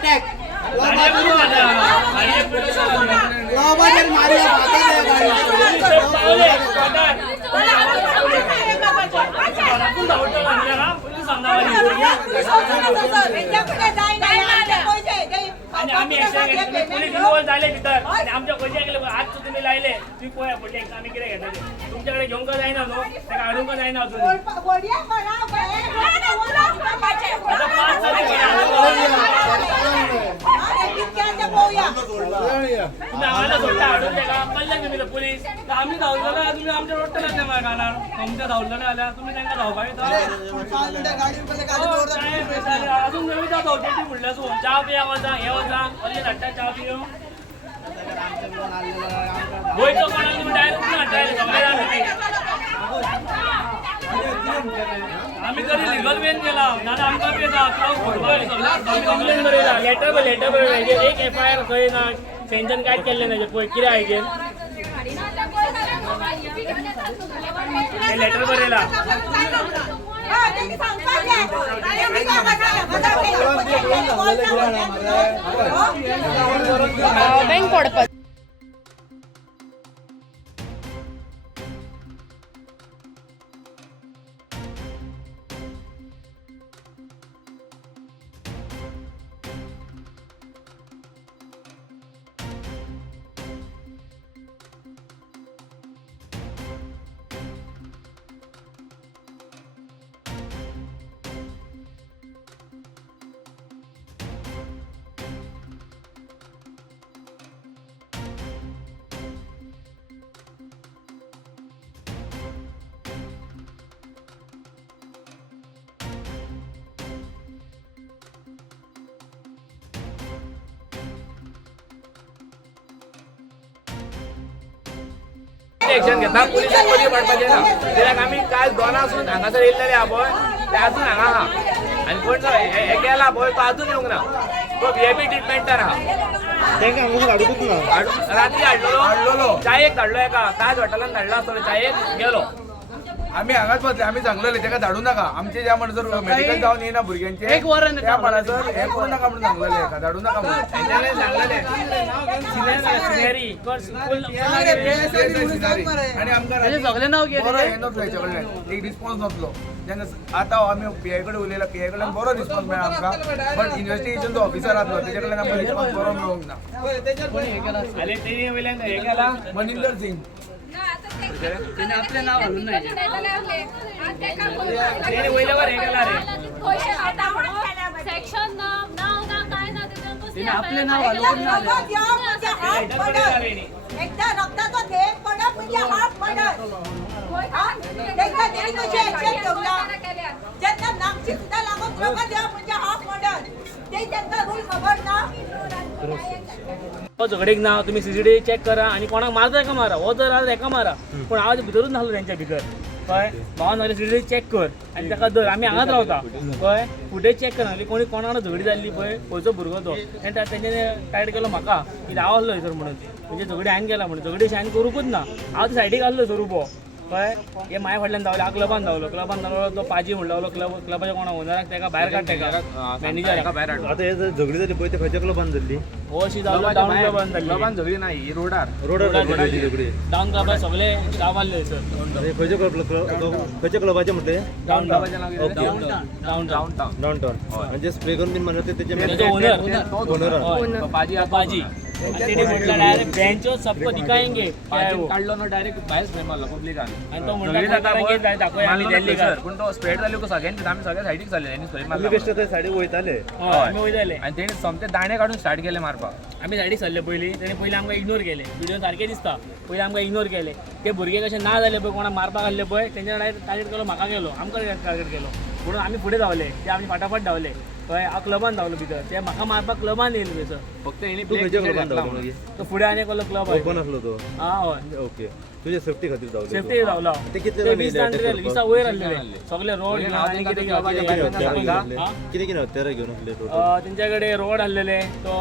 Attack लॉबाजर Maria आम्ही झाले भितर आमच्या पैसे गेले आज तुम्ही लायले तुम्ही पोया पडले आम्ही किती घेतले तुमच्याकडे घेऊन का जाईना नो त्या काढून का जाईना अजून तुम्ही आम्हाला सोडला अडून द्या का पडले तुम्ही पोलीस आम्ही धावलो ना तुम्ही आमच्या रोडला नाही मला घालणार तुमच्या धावलं नाही आल्या तुम्ही त्यांना धावता अजून नवी जात होती म्हणलं तू चहा पिया वाजा हे वाजा पल्ले धट्टा चहा पियो गोयचं कोणा तुम्ही डायरेक्ट आम्ही कधी लिगल वेन केला दादा आमचा पेजा लेटर एक FIR खंय ना सेंशन काय केले नाही पळय कितें आयजेन लेटर बरयला बँक पडपत एक्शन घेता पुलिसांक बरी पडपाचें ना कित्याक आमी काल दोनासून हांगासर येयल्ले आहा पळय ते आजून हांगा आहा आनी कोण हे गेला पळय तो आजून येवंक ना तो VIP ट्रिटमेंटार आहा रात्री हाडलो चायेक धाडलो एका ताज हॉटेलान धाडला आसतलो चायेक गेलो आम्ही हांगाच पावतले आम्ही सांगलेले तेका धाडू नाका आमचे ज्या म्हणसर मेडिकल जावन येना भुरग्यांचे एक वरण त्या म्हणसर हे करू नका म्हणून सांगलेले एका धाडू नका म्हणून तेंच्यानी सांगलेले सिनेरी आणि आमकां सगळे नाव बरो हे नसलो हेचे कडल्यान एक रिस्पॉन्स नसलो जेन्ना आतां आमी PI कडेन उलयला PI कडल्यान बरो रिस्पॉन्स मेळ्ळा आमकां बट इन्व्हेस्टिगेशन जो ऑफिसर आसलो तेजे कडल्यान आमकां रिस्पॉन्स बरो मेळूंक ना आले तेणी वयल्यान हे केला मनिंदर सिंग तेणे आपले नाव घालून नाही तेणी वयल्यावर हे केला रे सेक्शन नाव ना काय ना तेणी आपले नाव घालून ना एकदा रक्ताचा थेंब पडत म्हणजे हात पडत एकदा त्यांनी कशी ऍक्शन घेतला ज्यांना नागची सुद्धा लागत रगत द्या म्हणजे हात पडत ते त्यांचा रूल खबर ना झगडीक ना तुम्ही CCTV चेक करा आणि कोणाक मारता एका मारा हो जर एका मारा पण आवाज भितरूच नासलो त्यांच्या भितर कळ्ळें भावान सांगलें CCTV चेक कर आनी ताका धर आमी हांगाच रावता कळ्ळें फुटेज चेक कर नासली कोणी कोणा वांगडा झगडी जाल्ली पळय खंयचो भुरगो तो तेंच्यानी टायट केलो म्हाका की हांव आसलो थंयसर म्हणून म्हणजे झगडी हांवें केला म्हणून झगडी शायन करूंकूच ना हांव ते सायडीक आसलो स्वरुपो कळ्ळें हे माया फाटल्यान धांवले हांव क्लबान धांवलो तो पाजी म्हणलो क्लबाच्या कोणा ओनराक तेका भायर काड तेका मॅनेजर हेका भायर हाड आता हे झगडी जाली पळय ते खंयच्या क्लबान जाल्ली हो अशी जालो डावन क्लबान जाल्ली क्लबान झगडी नाही ही रोडार जाल्ली झगडी डावन क्लबान सगळे स्टाफ आसले सर खंयच्या क्लबाचे म्हटले डावन डाउनटाउन म्हणजे स्प्रे करून बीन म्हणत त्याचे ओनर पाजी तेणी म्हटलं डायरेक्ट बेंचो सबको दिखाएंगे काढलो ना डायरेक्ट भायर स्प्रे मारलो पब्लिकान आणि तो म्हणला दाखोया आमी दिल्ली का पण तो स्प्रेड जाल्लो सगळ्यांनी आमी सगळ्या सायडीक जाल्ले त्यांनी स्प्रे मारलो बेस्ट ते सायडीक वयताले आमी वयताले आणि तेणी समते दाणे काढून स्टार्ट केले मारपाक आमी सायडीक सरले पयलीं तेणी पयलीं आमकां इग्नोर केले व्हिडिओ सारके दिसता पयलीं आमकां इग्नोर केले ते भुरगे कशे ना जाले पळय कोणाक मारपाक आसले पळय तेंच्या डायरेक्ट टार्गेट केलो म्हाका केलो आमकां टार्गेट केलो म्हणून आमी फुडें धांवले ते आमी फाटाफाट धांवले कळ्ळें हांव क्लबान धांवलो भितर ते म्हाका मारपाक क्लबान येयले थंयसर फक्त हेणी तो फुडें आनी एकलो क्लब आहे ओपन असलो तो हां हय ओके तुझे सेफ्टी खातीर धांवले सेफ्टी धांवलो ते कितले ते 20 जाण 20 वयर आसलेले सगळे रोड आनी कितें कितें हत्यारां घेवन आसले तेंच्या कडेन रोड आसलेले तो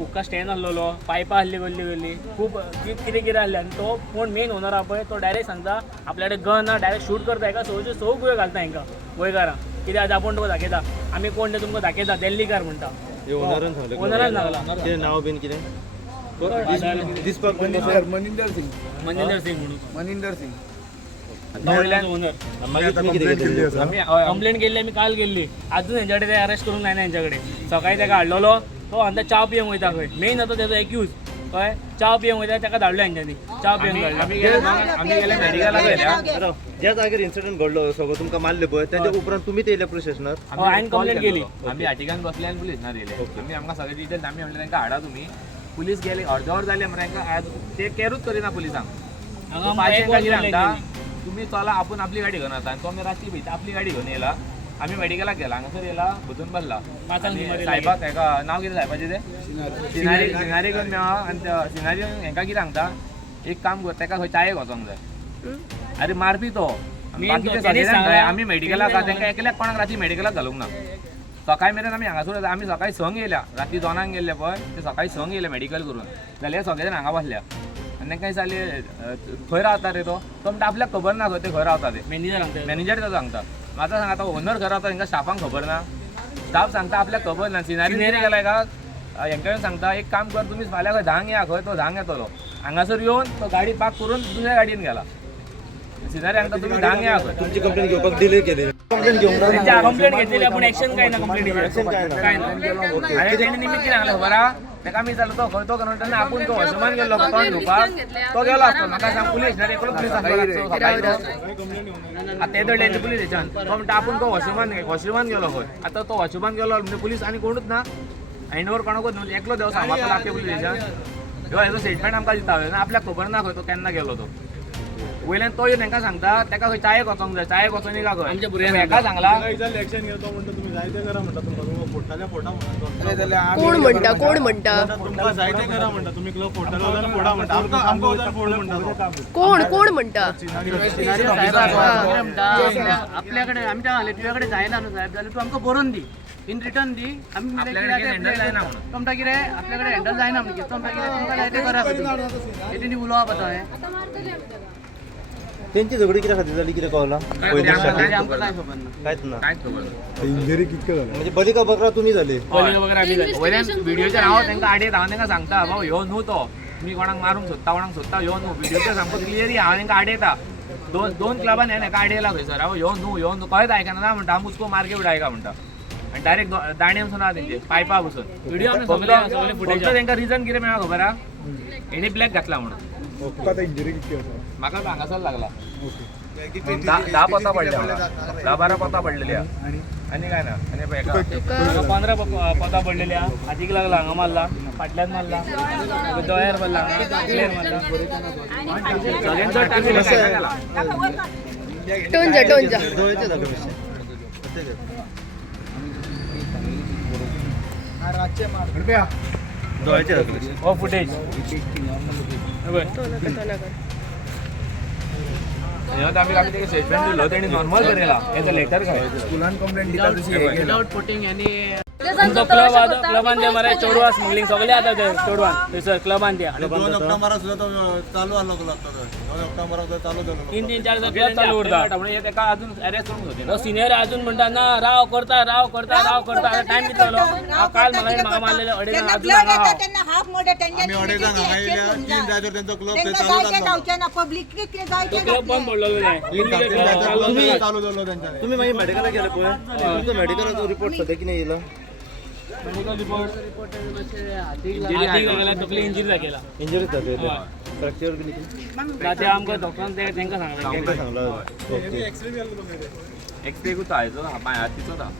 उक्का स्टँड आसलेलो पायपां आसली व्हडली खूब कितें आसलें आनी तो कोण मेन ओनर आहा पळय तो डायरेक्ट सांगता आपल्या कडेन गन ना डायरेक्ट शूट करता हेका सौ गुळे घालता हेंकां गोंयकारांक कित्याक आपूण तुका दाखयता आमी कोण ते तुमकां दाखयता दिल्लीकार म्हणटा हे ओनरान सांगलें ओनरान सांगला. कितें नांव बीन कितें दिसपाक कोण कसो? मनिंदर सिंग मनिंदर सिंग म्हणून मनिंदर सिंग ओनर. मागीर तुमी कितें केलें? आम्ही कंप्लेंट केली आम्ही काल केली. अजून यांच्याकडे ते अरेस्ट करून नाही ना यांच्याकडे. सकाळी त्याका हाडलेलो तो आता चा पियंक वयता खंय. मेन आता त्याचा एक्यूज कळ्ळें. चा पियंक वयता ताका धाडलो यांच्यानी. चा पियंक धाडलो. आम्ही गेले मेडिकलला गेल्या ज्या जाग्यार इन्सिडंट घडलो सगळं तुमकां मारले पळय त्याच्या उपरांत तुमी ते येयले प्रशासनार? हांवें कंप्लेंट केली. आम्ही आटिकान बसले आणि पुलीस ना दिले आम्ही आमकां सगळे डिटेल्स आम्ही म्हणले तांकां हाडा तुम्ही. पुलीस गेले अर्द वर जाले मरे तांकां आज ते केरूच करिना पुलिसांक. हांगा पांचशे एक तांकां कितें complaint सांगता केली. तुम्ही चला आपण आपली गाडी घेऊन येता आणि तो आम्ही रात्री भितर आपली गाडी घेऊन येयला. आम्ही मेडिकलाक गेला हांगासर येयला भुतून बसला पांचांक आणि सुमार साहेबाक हेका नांव कितें साहेबाचें तें सिनारी घेवन मेळ्ळा आणि सिनारी हेंकां कितें सांगता एक काम कर ताका खंय चायेक वचोंक जाय. अरे मारपी तो Main बाकीचे तो, सगळे तेणेच जाण सांगला. थंय. आम्ही मेडिकलाक तांकां एकल्याक कोणाक राती मेडिकलाक घालूंक ना. सकाळी मेरेन आमी हांगासर आमी सकाळी संक येयल्या राती 2 गेल्ले पळय ते सकाळी संक येयले मेडिकल करून जाल्यार सगळे जाण हांगा बसल्या आनी तांकां दिसताले खंय रावता रे तो म्हणटा आपल्याक खबर ना खंय ते खंय रावता ते. मॅनेजर सांगता. मॅनेजर तो सांगता. म्हाका सांग आतां ओनर खंय रावता तांकां स्टाफांक खबर ना. स्टाफ सांगता आपल्याक खबर ना. सिनारी गेलाय का हेंका सांगता एक काम कर तुमी फाल्यां खंय धांक या खंय तो धांक येतलो. हांगासर येवन तो गाडी पार्क करून दुसऱ्या गाडयेन गेला. सिनारी सांगता तुमी धांक या खंय. तुमची कंप्लेंट घेवपाक डिले केली. कंप्लेंट घेवंक ना. त्यांच्या कंप्लेंट घेतलेली पण ऍक्शन काय ना कंप्लेंट काय ना. आणि तेणी निमित्त कितें सांगलें खबर आहा ताका आमी विचारलो तो खंय तो करून आपूण तो वॉशरूमान गेल्लो तोंड धुवपाक तो गेलो आसतो. म्हाका सांग पुलीस एकलो पुलीस आसलो सकाळी तो आतां ते दडले पुलीस हेच्यान तो म्हणटा आपूण तो वॉशरूमान गेलो खंय. आतां तो वॉशरूमान गेलो म्हणजे पुलीस आनी कोणूच ना हँडओवर कोणाकूच म्हणजे एकलो देव सांबाळतो लागते पुलीस हेच्यान. ह्यो हेजो स्टेटमेंट आमकां दिता आपल्याक खबर ना खंय तो केन्ना गेलो तो. वयल्यान तो येवन तांकां सांगता ताका खंय चायेक वचोंक जाय चायेक वचोन येयला खंय. आमच्या भुरग्यांक हेका सांगला इलेक्शन घेतो म्हणटा तुम्ही जायते करा म्हणटा तुमकां फोटाच्या फोटा म्हणटा कोण म्हणता तुमकां जायते करा म्हणटा तुम्ही क्लब फोटाला वचून फोडा म्हणटा आमकां वचून फोड म्हणटा कोण म्हणता आपल्याकडे आमच्या हाले तुझ्याकडे जायना न्हू साहेब जाल्यार तूं आमकां बरोवन दी इन रिटर्न दी आमी आपल्याकडे हँडल जायना म्हणून. तुमकां कितें आपल्याकडे हँडल जायना म्हणजे तुमकां कितें तुमकां जाय तें करा तेणी उलोवप आतां हें त्यांची झगडी कित्या खातीर जाली कितें कळना? पयलीं स्टार्टींग आमकां काय खबर ना. कांयच ना. कांयच खबर ना. इंजरी कितके झाली म्हणजे बलिका बकरा तुमी जाले. वयल्यान व्हिडिओचेर हांव तांकां आडयता हांव तांकां सांगता भाऊ ह्यो न्हू तो मी कोणाक मारूंक सोदता ह्यो न्हू व्हिडिओचेर सामको क्लियरी हांव तांकां आडयता. दोन क्लबान हें हेका आडयला खंयसर हांव ह्यो न्हू खंयच आयकना ना म्हणटा मुस्को मार्गे उडायका म्हणटा आनी डायरेक्ट दांडे वचून आहा तेंचे पायपा बसून व्हिडिओ आमी फक्त सगळे फुटेज तांकां रिजन कितें मेळ्ळा खबर आहा हेणी ब्लॅक घातला म्हणून. तुका इंजरी कितके आसा म्हाका हांगासर लागला 10 पोतां पडल्या म्हाका 10-12 पोतां पडलेली आहा आनी काय ना. आनी हेका 15 पोता पडलेली हा. हातीक लागला हांगा मारला फाटल्यान मारला दोळ्यार मारला फाटल्यान मारला सगळ्यांनी चड टाकलेली काय गेला. टोन जा दोळ्याचे जागे मातशे. दोळ्याचे जागे. हो फुटेज आमी तेका स्टेटमेंट दिलो तेणी नॉर्मल करेला हेजो लेटर काय स्कुलान कंप्लेंट दिता तशी हे केला. विदाउट पुटिंग एनी तुमचो क्लबान ते मरे चोडवां स्मगलींग सगळे आता ते चोडवान थंयसर क्लबान त्या 2 ऑक्टोबराक सुद्धा तो चालू आसलो लागता 2 ऑक्टोबराक तो चालू जालो 3-4 क्लब चालू उरता. म्हणजे हे तेका अजून अरेस्ट करूंक सोदीना. तो सिनियर अजून म्हणटा ना राव करता आता टाइम कितलो काल म्हाका मारलेले अडेजांक त्यांना अजून ब्लड हांगा येता हा. त्यांना हाफ मोडे आम्ही अडेजांक हांगा येयल्या 3 जाग्यार त्यांचो क्लब थंय त्यांना चालू जायते जालो जावचे ना पब्लिक कितले जायते क्लब बंद पडलेलो नाही. तुम्ही चालू जालो त्यांच्यानी तुम्ही मागीर मेडिकलाक गेले पळय तुमचो मेडिकलाचो रिपोर्ट सद्या कितें येयला? हातीक लागला तकली इंजरी जाकेला. इंजरी दाखयले फ्रॅक्चर बी कितें ते आमकां डॉक्टरान तांकां सांगलें तांकां सांगला. ओके. एक्सरे गुतो हायचो हातीचो था.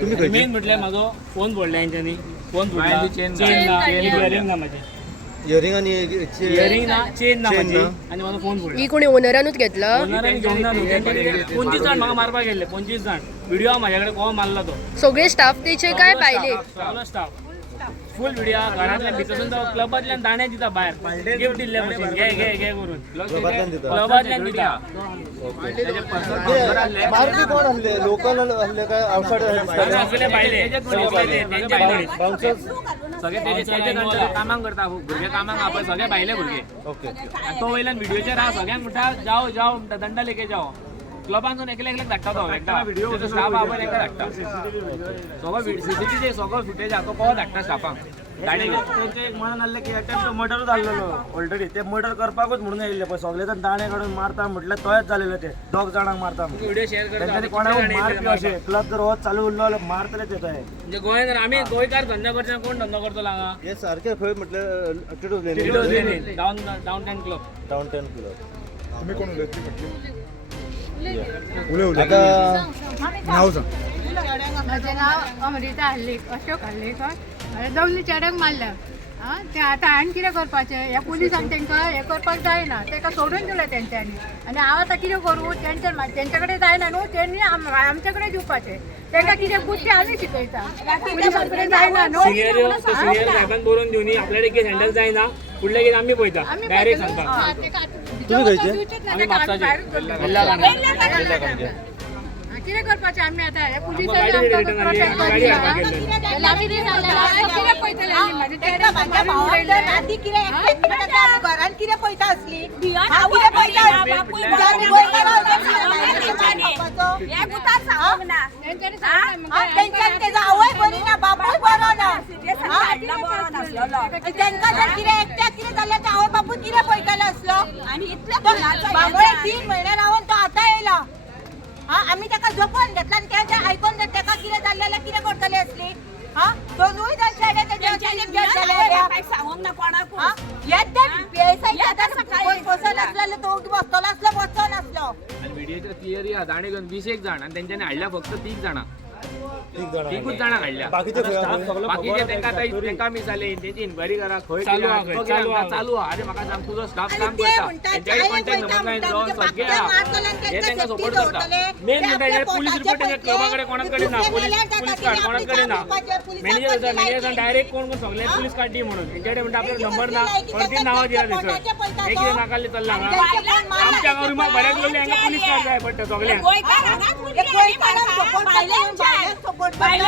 तुम्ही खंयची मेन म्हटल्यार म्हाजो फोन फोडला हेंच्यांनी फोन फोडला मागीर chain चेन ना काडली. इयरिंग ना म्हाजें इयरिंग आनी इयरिंग ना चेन ना Chain म्हाजी ना. आनी म्हाजो फोन फोडला. ही कोणी ओनरानूच घेतला ओनरान घेवंक ना न्हू. 25 जाण म्हाका मारपाक गेल्ले 25 जाण व्हिडिओ हा म्हाजे कडेन कोण मारला तो सगळे स्टाफ तेचे काय पाहिले सगळो स्टाफ फुल व्हिडिओ घरांतल्यान भितरसून तो क्लबांतल्यान दाणे दिता भायर गिफ्ट दिल्ले भशेन घे करून क्लबांतल्यान दिता. क्लबांतल्यान दिता. मारपी कोण आसले? लोकल आसले काय आउटसायडर सगळे आसले भायले तेंचे भायले बाउन्सर्स? सगळे तेजे कामाक करता भुरगे कामाक आहा पळय सगळे भायले भुरगे. ओके. आनी तो वयल्यान व्हिडिओचेर आहा सगळ्यांक म्हणटा जाओ म्हणटा दंडा लेके जाओ क्लबांतून एकल्याक धाडटा तो एकदा त्याचा स्टाफ आपण एकदा धाडटा सगळं सीसीटीव्ही सगळं फुटेज आहा तो कोण धाडटा स्टाफांक गाडी घेऊन त्यांचे एक म्हणून आले की अटेम्प्ट मर्डर झालेलो ऑलरेडी ते मर्डर करपाकूच म्हणून येयले पण सगळे जण दाणे काढून मारता म्हटलं तोच झालेलं ते 2 जणांक मारता व्हिडिओ शेअर त्यांच्यानी कोणाक मारपी असे क्लब जर होत चालू उरलो जाल्यार मारतले ते थंय म्हणजे गोंयांत आम्ही गोंयकार धंदो करचे कोण धंदो करतो हांगा हे सारखे खंय म्हटलं टिटोज टिटोज लेणी लेणी down town club town 10 kilo तुम्ही कोण उलयतली म्हटली आता नाव सांग माझं नाव अमृता हल्लेक अशोक हल्लेकर दोन चेड्यांक मारल्या ते आतां हांवें कितें करपाचें ह्या पुलिसांक तांकां हें करपाक जायना ताका सोडून दिलें तेंच्यांनी आनी हांव आतां कितें करूं तेंच्या कडेन जायना न्हू तेणी आमचे कडेन दिवपाचें तांकां कितें बुद्धी आमी शिकयता पुलिसां कडेन जायना न्हू सिनियर साहेबान बरोवन दिवनी आपल्याला केस हँडल जायना फुडले केस आमी पळयता डायरेक्ट सांगता तुम्ही खंयचे आमी म्हापसाचे कितें करपाचें आमी आतां हे गाडी रिटर्न आली गाडी हाडपाक घरान कितें पळयता असली तेंच्यानी तेजो आवय बरी ना बापूय बरो ना तेंकां जर कितें एकट्याक कितें जाल्यार तो आवय बापूय कितें पळयतालो असलो आनी बाबळे 3 म्हयने रावन तो आतां येयला आमी ताका जपून घेतला आनी तें आयकोन जर ताका कितें जालें जाल्यार कितें करतली असली दोनूय जण चेडे बसलो नासलो तो बसतलो आसलो बसचो नासलो आणि व्हिडिओची थिअरी हा दाणे घेऊन 20 जण आणि त्यांच्यानी हाडल्या फक्त 3 जाणां 3 जाणां हाडल्या बाकीचे बाकीचे तेंका मिस जाले तेंची इन्क्वायरी करा खंय चालू हा अरे म्हाका सांग तुजो स्टाफ काम करता तेंच्याकडे कॉन्टॅक्ट नंबर नाही जो सगळे हे तेंका सपोर्ट करता मेन म्हणजे पोलीस रिपोर्ट क्लबाकडे कोणाकडे ना पोलीस कार्ड कोणाकडे ना मॅनेजर डायरेक्ट कोण सगळे पोलीस कार्ड दी म्हणून तेंच्याकडे म्हणटा आपलो नंबर ना कोणती नांवां दिला थंयसर हे कितें नाकाले चल्ला आमच्या रुमाक भऱ्याक गेले हांगा पोलीस कार्ड जाय पडटा सगळ्यांक सपोर्ट करता